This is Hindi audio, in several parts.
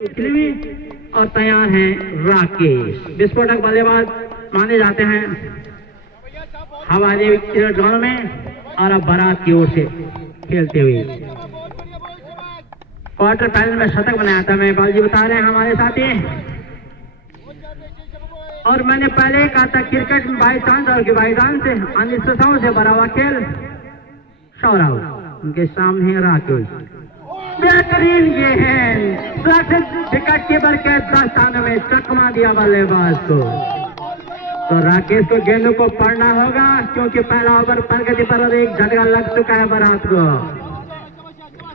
और तैयार हैं राकेश। विस्फोटक बल्लेबाज माने जाते हैं हमारे गांव में और अब बारात की ओर से खेलते हुए क्वार्टर फाइनल में शतक बनाया था। मैं बालजी बता रहे हैं हमारे साथी। और मैंने पहले कहा था क्रिकेट में बाई चांस और बाई चांस से अनिश्चितताओं से भरा हुआ खेल। सौरभ उनके सामने राकेश, बेहतरीन गेंद विकेट कीपर के 10 स्थानों में चकमा दिया बल्लेबाज को। तो राकेश को गेंदों को पढ़ना होगा क्योंकि पहला ओवर प्रगति पर और एक झटका लग चुका है बारात को,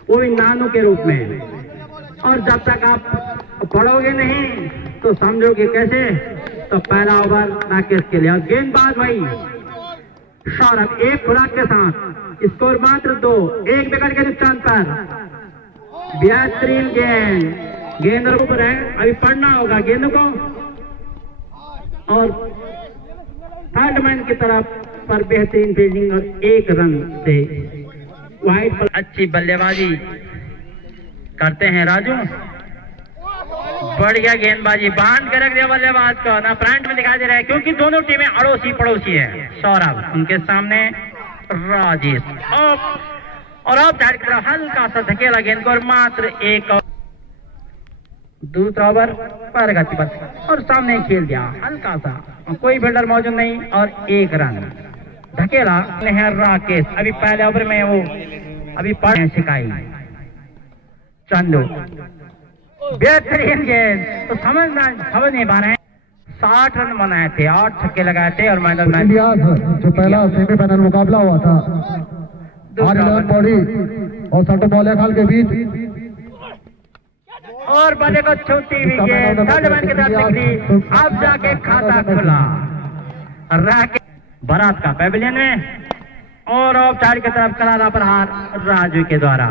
वो भी नानू के रूप में। और जब तक आप पढ़ोगे नहीं तो समझोगे कैसे। तो पहला ओवर राकेश के लिए और गेंदबाज भाई सौरभ एक खुराक के साथ, स्कोर मात्र 2, 1 विकेट के नुकसान पर। बेहतरीन गेंद ऊपर है, अभी पढ़ना होगा गेंद को। और थर्ड मैन की तरफ पर बेहतरीन फील्डिंग और 1 रन से वाइड पर अच्छी बल्लेबाजी करते हैं राजू। बढ़िया गेंदबाजी बांध कर रख दिया बल्लेबाज को, ना फ्रंट में दिखाई दे रहा है क्योंकि दोनों टीमें अड़ोसी पड़ोसी है। सौरभ उनके सामने राजेश और अब चार की तरफ हल्का सा धकेला गेंद को और मात्र 1 दूसरा ओवर प्रगति पर और सामने खेल दिया हल्का सा, कोई फील्डर मौजूद नहीं और 1 रन धकेला है राकेश। अभी पहले ओवर में वो अभी पढ़ सिखाई चंदू, बेहतरीन गेंद तो समझ नहीं पा रहे हैं। 60 रन बनाए थे, 8 छक्के लगाए थे और मैदान में जो पहला सेमीफाइनल मुकाबला हुआ था बॉडी और सटो बॉले खाल के बीच और बल्ले को छूती हुई गेंद थर्ड मैन की तरफ निकली। अब जाके खाता खुला बारात का पैविलियन में और औपचारिक की तरफ करारा प्रहार राजू के द्वारा।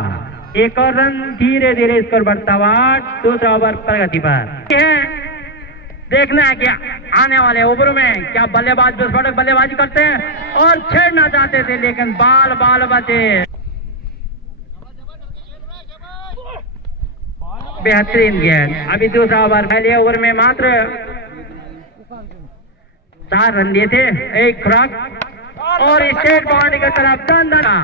1 और रन, धीरे धीरे स्कोर बढ़ता हुआ। दूसरा ओवर प्रगति पर। देखना है कि आने वाले ओवरों में क्या बल्लेबाज विस्फोटक बल्लेबाजी करते हैं और छेड़ना चाहते थे लेकिन बाल बचे। बेहतरीन गेंद। अभी दूसरा ओवर, पहले ओवर में मात्र 4 रन दिए थे, 1 खुराक और स्टेट बाउंड्री की तरफ दंडना।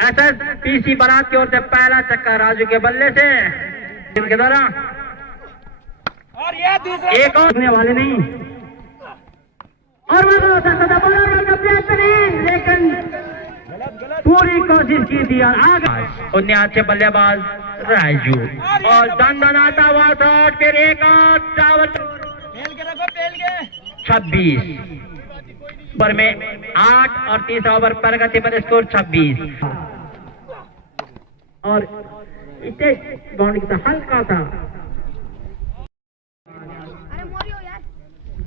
एसएसपीसी बारात की ओर से पहला छक्का राजू के बल्ले से के द्वारा। और ये दूसरा एक और वाले नहीं और बेहतरीन लेकिन पूरी कोशिश की थी और आगे उन्हें अच्छे बल्लेबाज राजू और दंडनाता हुआ शॉट। फिर 1 और 26 ओवर में 8 और तीसरा ओवर प्रगति पर स्कोर 26 और इसे बाउंड्री की हल्का था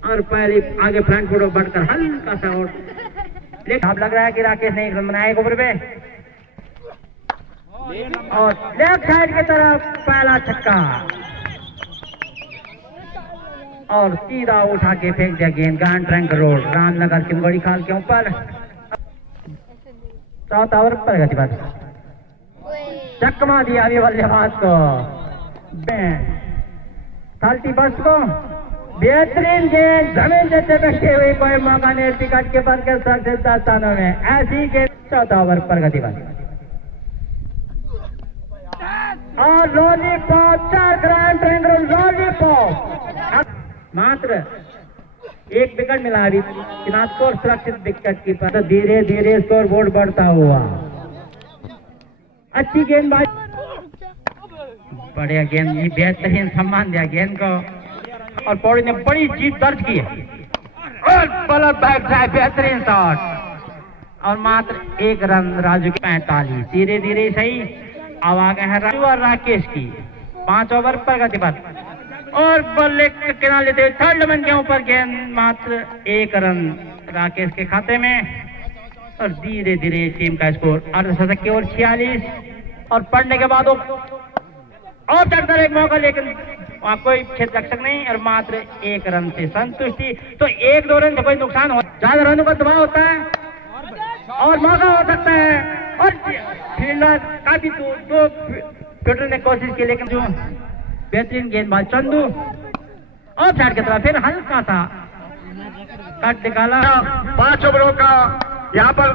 और पहले आगे फ्रंट फुट बढ़कर हल्का सा और अब लग रहा है कि राकेश ने 1 रन बनाया ओवर में और लेफ्ट साइड की तरफ पहला छक्का और सीधा उठा के फेंक दिया गेंद गांड ट्रैंक रोड रामनगर चिमगोड़ी खाल के ऊपर। चौथा ओवर प्रगति पर चकमा दिया अभी बल्लेबाज को 30 को। बेहतरीन गेंद जमीन जैसे बैठे हुए, कोई मौका नहीं टिकट के पर के 10 स्थानों में ऐसी गेंद। चौथा ओवर प्रगति पर और lollipop 4 grand trunk road lollipop मात्र 1 विकेट मिला अभी स्कोर सुरक्षित विकेट की पर। धीरे धीरे स्कोर बोर्ड बढ़ता हुआ। अच्छी गेंदबाजी, बढ़िया गेंद, बेहतरीन सम्मान दिया गेंद को और पौड़ी ने बड़ी जीत दर्ज की और बल्लेबाज बैठ जाए बेहतरीन शॉट और मात्र 1 रन राजू के 45। धीरे धीरे सही अब आ गए हैं राजू और राकेश की 5 ओवर प्रगति पर और बल्ले के किनारे लेते हुए थर्ड मैन के ऊपर गेंद मात्र 1 रन राकेश के खाते में और धीरे धीरे टीम का स्कोर अर्धशतक की ओर 46 और पढ़ने के बाद और चढ़कर एक मौका लेकिन वहां कोई क्षेत्र रक्षक नहीं और मात्र 1 रन से संतुष्टि। तो 1-2 रन से कोई नुकसान हो, ज्यादा रनों का दबाव होता है और मौका हो सकता है और फील्डर काफी दो फील्डर ने कोशिश की, लेकिन जो बेहतरीन गेंदबाज चंदू ऑफ साइड की तरफ फिर हल्का सा कट निकाला। 5 ओवरों का यहाँ पर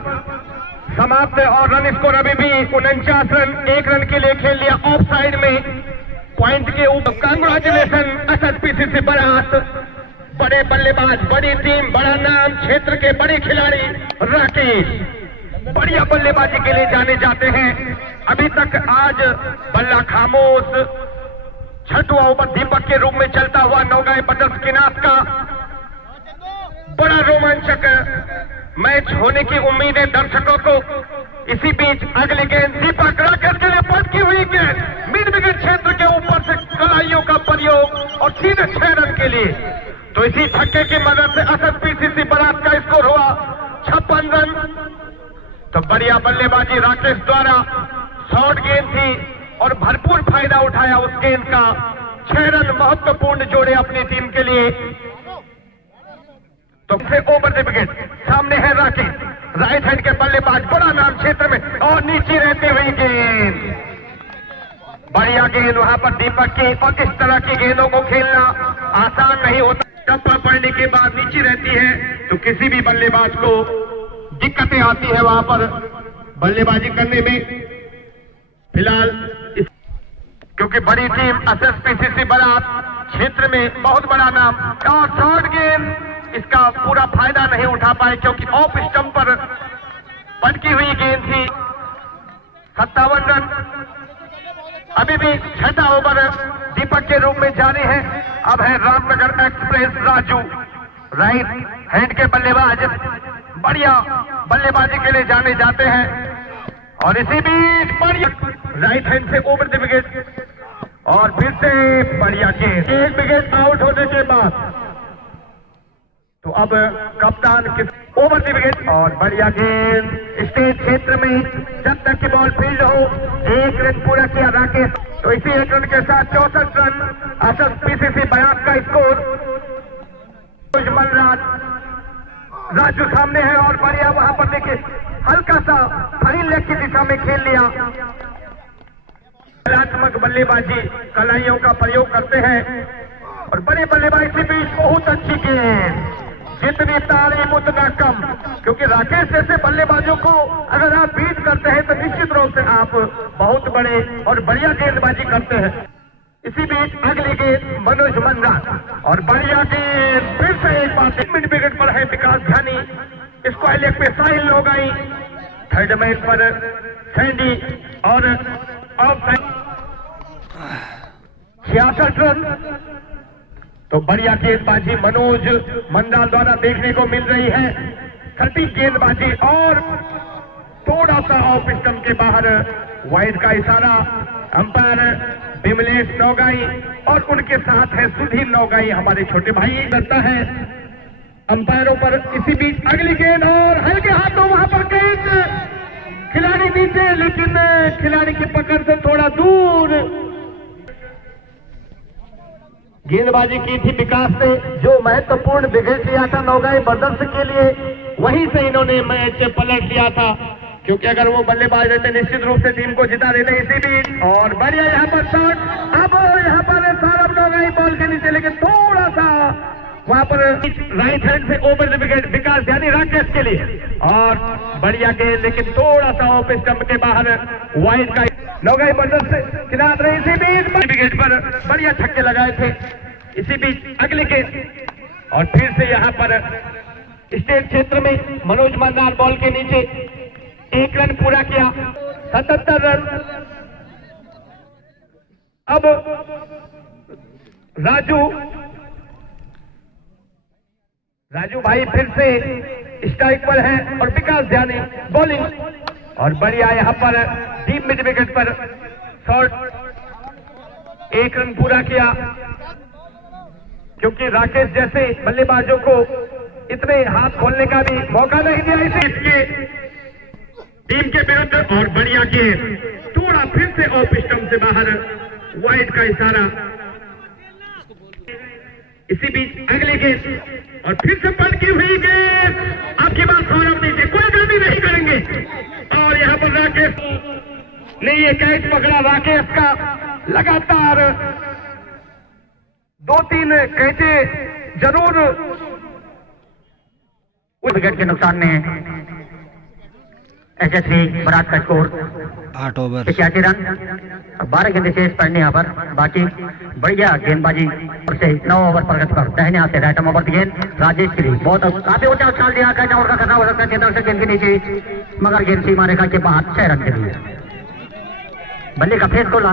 समाप्त है और रन स्कोर अभी भी 49 रन, 1 रन के लिए खेल लिया ऑफ साइड में पॉइंट के ऊपर। कांग्रेचुलेशन SSPCC बारात, बड़े बल्लेबाज, बड़ी टीम, बड़ा नाम, क्षेत्र के बड़े खिलाड़ी राकेश बढ़िया बल्लेबाजी के लिए जाने जाते हैं। अभी तक आज बल्ला खामोश, छठवां ओवर दीपक के रूप में चलता हुआ नौगाई बदर्स किनात का बड़ा रोमांचक मैच होने की उम्मीद है दर्शकों को। इसी बीच अगली गेंद दीपक राकेश के लिए पटकी हुई गेंद मिड विकेट क्षेत्र के ऊपर से कलाइयों का प्रयोग और सीधे 6 रन के लिए। तो इसी छक्के की मदद से SSPCC बारात का स्कोर हुआ 56 रन। तो बढ़िया बल्लेबाजी राकेश द्वारा, शॉर्ट गेंद थी और भरपूर फायदा उठाया उस गेंद का। 6 रन महत्वपूर्ण जोड़े अपनी टीम के लिए। तो फिर ओवर द विकेट सामने है राकेश, राइट हैंड के बल्लेबाज, बड़ा नाम क्षेत्र में, और नीचे रहती हुई गेंद, बढ़िया गेंद वहां पर दीपक की। और इस तरह की गेंदों को खेलना आसान नहीं होता, टप्पा पड़ने के बाद नीचे रहती है तो किसी भी बल्लेबाज को दिक्कतें आती है वहां पर बल्लेबाजी करने में। फिलहाल क्योंकि बड़ी टीम SSPCC बारात, क्षेत्र में बहुत बड़ा नाम, और शॉर्ट गेंद इसका पूरा फायदा नहीं उठा पाए क्योंकि ऑफ स्टंप पर पटकी हुई गेंद थी। 57 रन, अभी भी 6वां ओवर दीपक के रूप में जारी है। अब है Ramnagar express Raju, right hand के बल्लेबाज, बढ़िया बल्लेबाजी के लिए जाने जाते हैं। और इसी बीच बढ़िया राइट हैंड से ओवर द विकेट और फिर से बढ़िया गेंद, 1 विकेट आउट होने के बाद। तो अब कप्तान किस ओवर द विकेट और बढ़िया गेंद स्टेट क्षेत्र में, जब तक की बॉल फील्ड हो। 1 रन पूरा किया राकेश। तो इसी 1 रन के साथ 64 रन SSPCC बारात का स्कोर। राजू सामने है और बढ़िया वहां पर देखिए हल्का सा फाइन लेग की दिशा में खेल लिया। कलात्मक बल्लेबाजी, कलाइयों का प्रयोग करते हैं और बड़े बल्लेबाजी के बीच बहुत अच्छी गेंद, जितनी तारीफ उतना कम, क्योंकि राकेश जैसे बल्लेबाजों को अगर आप बीट करते हैं तो निश्चित रूप से आप बहुत बड़े और बढ़िया गेंदबाजी करते हैं। इसी बीच अगली गेंद मनोज मंदा और बढ़िया गेंद, फिर से एक बार मिड विकेट पर है विकास ध्यानी, स्क्वायर लेग पे साहिल नौगाई, थर्ड मैच पर सैंडी और ऑफ 66 रन। तो बढ़िया गेंदबाजी मनोज मंडाल द्वारा देखने को मिल रही है। सटीक गेंदबाजी और थोड़ा सा ऑफ स्टंप के बाहर वाइड का इशारा। अंपायर विमलेश नौगाई और उनके साथ है सुधीर नौगाई, हमारे छोटे भाई करता है अंपायरों पर। इसी बीच अगली गेंद और हल्के हाथों वहां पर गेंद, खिलाड़ी नीचे, लेकिन खिलाड़ी की पकड़ से थोड़ा दूर गेंदबाजी की थी विकास ने, जो महत्वपूर्ण विकेट लिया था नौगाई बदर्स के लिए, वहीं से इन्होंने मैच पलट लिया था, क्योंकि अगर वो बल्लेबाज रहते निश्चित रूप से टीम को जिता देते। इसी बीच और बढ़िया यहाँ पर शॉट, अब यहाँ पर सौरभ नौगाई बॉल के नीचे, लेकिन थोड़ा सा वहां पर राइट हैंड से ओवर द विकेट विकास यानी राकेश के लिए, और बढ़िया गेंद, लेकिन थोड़ा सा ऑफ स्टंप के बाहर वाइड का नौगाई बदल से खिलाफ रहे। इसी बीच विकेट पर बढ़िया छक्के लगाए थे। इसी बीच अगले गेंद और फिर से यहाँ पर स्टेट क्षेत्र में मनोज मंडाल बॉल के नीचे, 1 रन पूरा किया, 77 रन। अब राजू भाई फिर से स्ट्राइक पर है और विकास ध्यानी बॉलिंग, और बढ़िया यहाँ पर डीप मिड विकेट पर शॉट, 1 रन पूरा किया, क्योंकि राकेश जैसे बल्लेबाजों को इतने हाथ खोलने का भी मौका नहीं दिया इसके टीम के विरुद्ध। और बढ़िया गेंद, थोड़ा फिर से ऑफ स्टंप से बाहर वाइड का इशारा। इसी बीच अगले गेंद और फिर से पटकी हुई गेंद, आपकी बात सौरभ नीचे, कोई गलती नहीं करेंगे, और यहाँ पर और राकेश ने ये कैच पकड़ा। राकेश का लगातार 2-3 कैचे जरूर विकेट के नुकसान में एचएसवी बरात का स्कोर 8 ओवर 81 रन। 12 गेंदें शेष पड़ने यहाँ पर बाकी। बढ़िया गेंदबाजी और से 9 ओवर प्रगति पर दाहिने हाथ से राइट ओवर गेंद राजेश के लिए बहुत काफी ऊंचा उछाल दिया। कैच आउट का करना हो सकता है दर्शक गेंद के नीचे, मगर गेंद सीमा रेखा के बाहर 6 रन के लिए। बल्ले का फेस खोला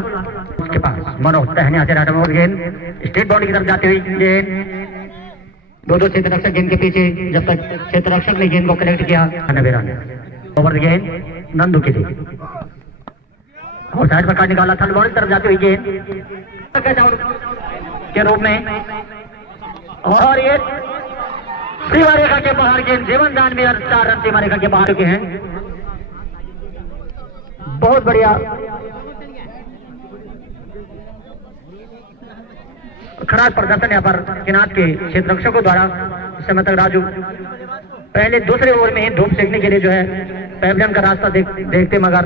उसके पास मनोज दाहिने हाथ से राइट ओवर गेंद स्टेट बाउंड्री की तरफ जाती हुई गेंद। दो क्षेत्र रक्षक गेंद के पीछे, जब तक क्षेत्र रक्षक ने गेंद को कलेक्ट किया 90 रन। ओवर गेंद नंदू के लिए और साइड पर काट निकाला। थर्ड बॉल की तरफ जाती हुई गेंद कैच आउट के रूप में। और ये सीमा रेखा के बाहर गेंद। जीवन दान में 4 रन सीमा रेखा के बाहर के हैं। बहुत बढ़िया खराब प्रदर्शन यहाँ पर किनार के क्षेत्र रक्षकों द्वारा। इस समय तक राजू पहले दूसरे ओवर में ही धूप सेकने के लिए जो है पैविलियन का रास्ता देखते, मगर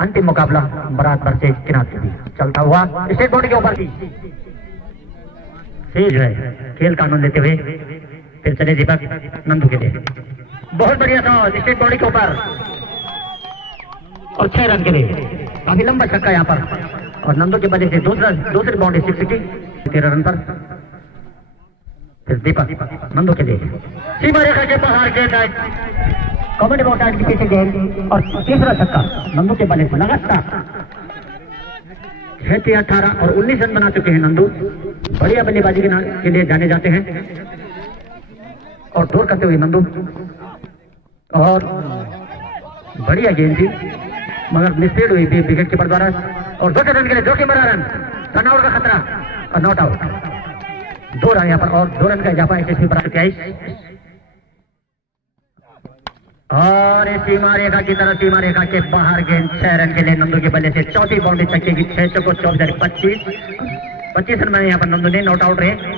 अंतिम मुकाबला बराबर से किनार के बीच चलता हुआ स्टेट बोर्ड के ऊपर जो है खेल का आनंद लेते हुए फिर चले दीपक नंदू के लिए। बहुत बढ़िया था स्टेट बोर्ड के ऊपर और 6 रन के लिए। काफी लंबा छक्का यहाँ पर और नंदू के बल्ले से दूसरी बाउंड्री 13 रन पर। फिर दीपक नंदू के लिए सीमा रेखा के बाहर गेंद कॉमेडी बाउंड्री के पीछे गेंद और तीसरा छक्का नंदू के बल्ले से। लगातार 36, 18 और 19 रन बना चुके हैं नंदू। बढ़िया बल्लेबाजी के लिए जाने जाते हैं और दूर करते हुए नंदू। और बढ़िया गेंद थी मगर मिसफील्ड हुई थी विकेट कीपर द्वारा। और 2 रन के लिए 2 रन टर्नआउट का खतरा और नॉट आउट। 2 रन यहाँ पर और 2 रन का इजाफा एसएसवी पर 23। और सीमा रेखा की तरफ सीमा रेखा के बाहर गेंद 6 रन के लिए नंदू के बल्ले से। चौथी बाउंड्री छक्के की 6 चौको 24 25 रन में यहाँ पर नंदू ने नॉट आउट रहे।